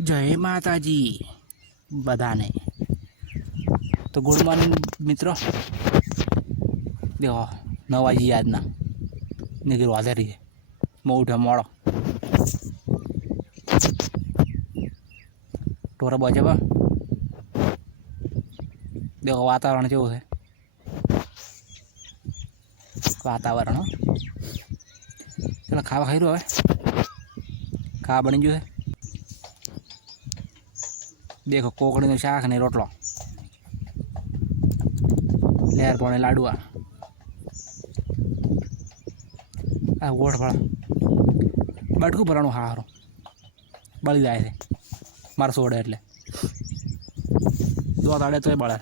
जय माताजी बधाने। तो गुड मॉर्निंग मित्रों। देखो 9 वाजी आज ना निकल वादे रही है मैं उठा मोड़ो टोरा बचे बा। देखो वातावरण केवुं है वातावरण। चलो खावा खाई रो हवे खावा बनी गयो है। देखो कोकड़ी नो शाक ने रोटलो लहर पानी लाडुआ आ गोठ फड़ा बटकू भराणु हारो बળી જાય છે માર સોડે એટલે દો તાડે તોય બળે।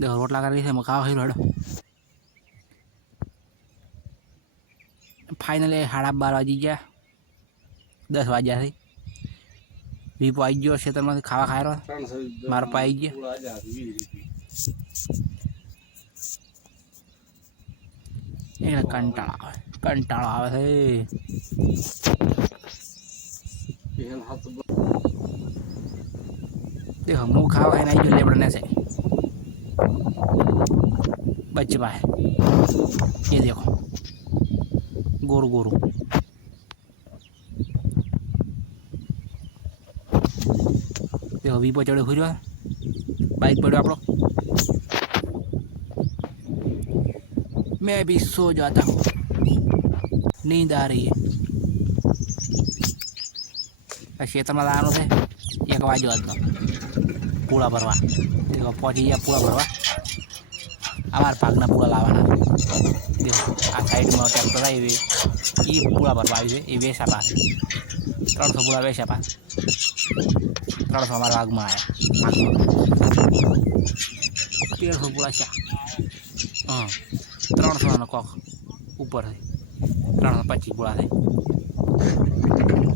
देखो रोटला कर रही है मैं खावा खाई रो। फाइनली 12:30 वाजी गया 10 वाग्या थी वीपो आई गयो क्षेत्र में खावा खाए रहो मार पा आई गया। कंटाळा आवे देखो मुँह खावा खाई आई गयो लेबड़ने से बच्चे पाए ये देखो गोरू गोरू देखो वीपो चढ़े हुई बाइक पड़ो आप। मैं भी सो जाता हूँ नींद आ रही है। क्षेत्र में लानो है 1 वागे वाजनो पूड़ा भरवा। देखो पहुंची गया पूड़ा भरवा अमार पाकना पूड़ा लावाना। देखो आ साइड में ट्रेक्टर आई ये पूड़ा भरवा आई ये वेचा पास 300 पूड़ा वेचा पास 300 हमारा भाग में आया 1300 पूड़ा क्या हाँ 300 नो कोक ऊपर है 325 पूड़ा है।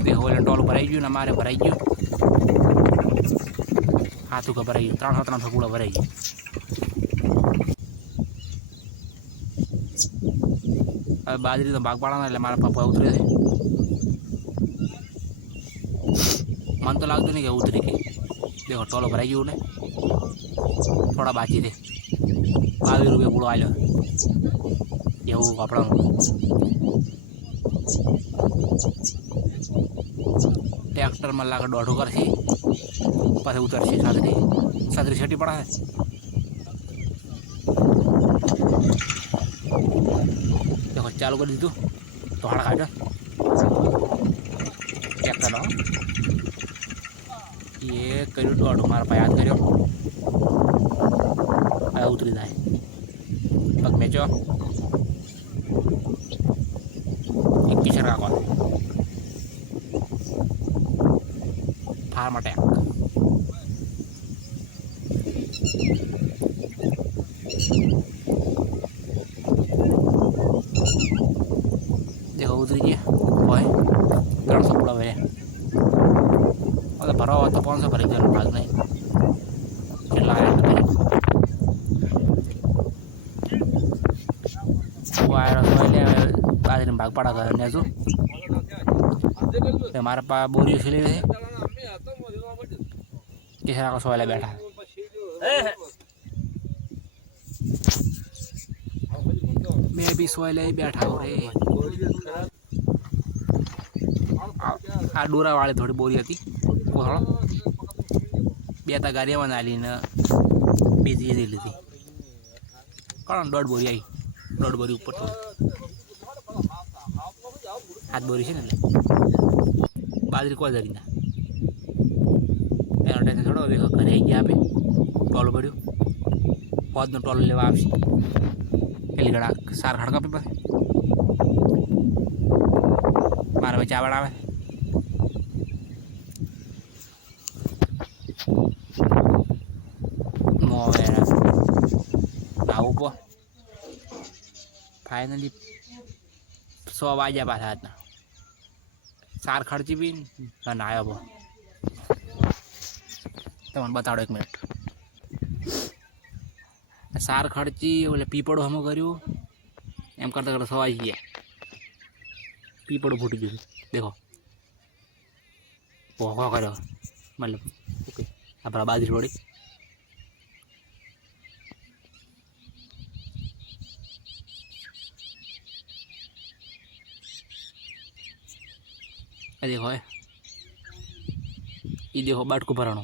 देखो टोल भराई गयो ना मारे भराई गयो हाथों का भराई 300 पूड़ा भराई गयो। अब बाजरी तो भाग पाड़ा એટલે મારા પપ્પા ઉતરે છે मन तो लागतो नहीं कि उतरी के। देखो टोलो भराई गयो ने थोड़ा बाकी थे 22 रुपये पूड़ो आलो એવું આપણા ट्रेक्टर में लाकर दौड़ो कर पास उतर से सादरी सादरी छटी पड़ा है। देखो चालू कर दी तो हाड़ खा ट्रेक्टर ये करो दौड़ो मारा पा याद करो उतरी जाए पग में चो एक किचर का कौन फार्म अटैक। देखो उतरी गया ओए 300 पूरा भरे भरा हुआ तो 500 भरी जरूर भाग नहीं चिल्ला बाजरी में भाग पड़ा कर हमारे पास बोरी सिले हुए किसरा का सोया बैठा मैं भी सोया ही बैठा हूँ रे। आ डोरा वाले थोड़ी बोरी थी वो थोड़ा बेता गाड़ियाँ बना ली ना बीजी दे ली थी कौन 1.5 बोरी आई 1.5 बोरी ऊपर तो हाथ बोरी से ना बाजरी को जरी ना एनो टेंशन छोड़ो। देखो घर आई गया पे टोल पड़ो पौध नो टोल लेवा आवशे एली गड़ा सार खड़का पे मारे बच्चा बड़ा आवे आऊँ फाइनली 100 वाग्या पासा था सार खर्ची भी आया वो तमने बताड़ो 1 मिनट सार खर्ची बोले पीपड़ो हम करूँ एम करता करता 100 वागी गया पीपड़ो फूटी गयो देखो भोखो कर्यो मतलब ओके अपना बाजरी वળી देखो ये देखो बाटकू भराणो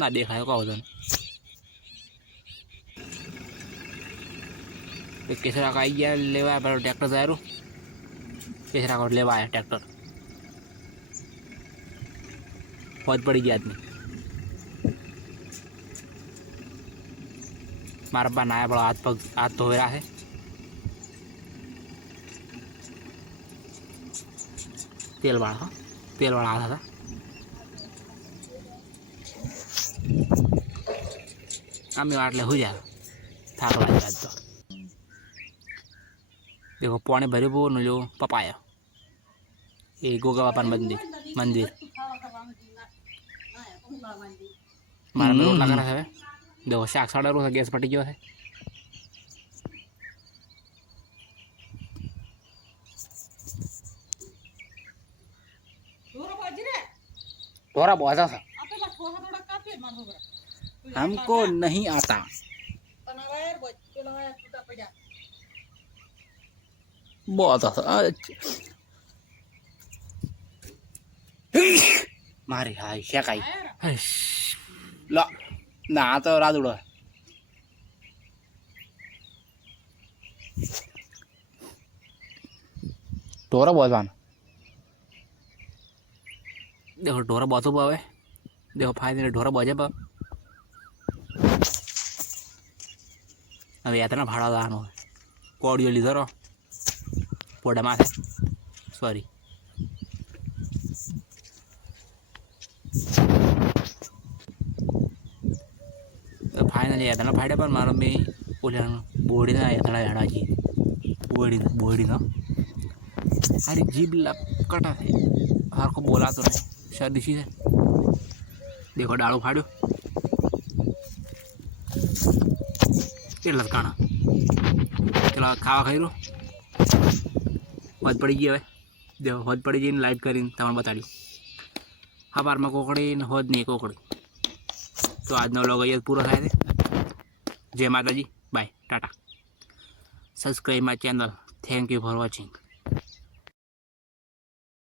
ना देखायो का वजन केसरा का आई गया लेवा पर ट्रैक्टर से आरू केसरा का लेवा आया ट्रैक्टर बहुत पड़ी गया आदमी मारा बा नाया बड़ा हाथ धो रहा है तेल वाला आता था आम्ही वाटले हो जाए थाक लागे आज तो देखो पानी भरे वो न जो पपाया ये गोगा बापा मंदिर मारा में रोटला करा है देखो शाक साड़ा रो गैस पटी गयो है थोड़ा बहुत सा हमको नहीं आता बहुत मारी हाय शेकाई ला ना तो राजुड़ो टोरा बहुत वान देखो ढोरा बहुत पावे देखो फायदे ढोरा बजे पर अब यात्रा भाड़ा दानो कोडियो लीधो रो पोड़ा माथे सॉरी फाइनली यात्रा फाड़े पर मारो में ओल्या बोड़ी ना यात्रा याड़ा जी बोड़ी ना अरे जीभ लपकटा थे हर को बोला तो नहीं सर्दी सी है देखो डाड़ू फाड़ो लटकाना चलो खावा खाई रो हद पड़ी गई हमें देखो हद पड़ी गई लाइट करी तमने बता दी हवार में कोकड़ी ने हद नहीं कोकड़ी तो आज नो लोग ये पूरा थाय जय माता जी bye tata subscribe my channel thank you for watching.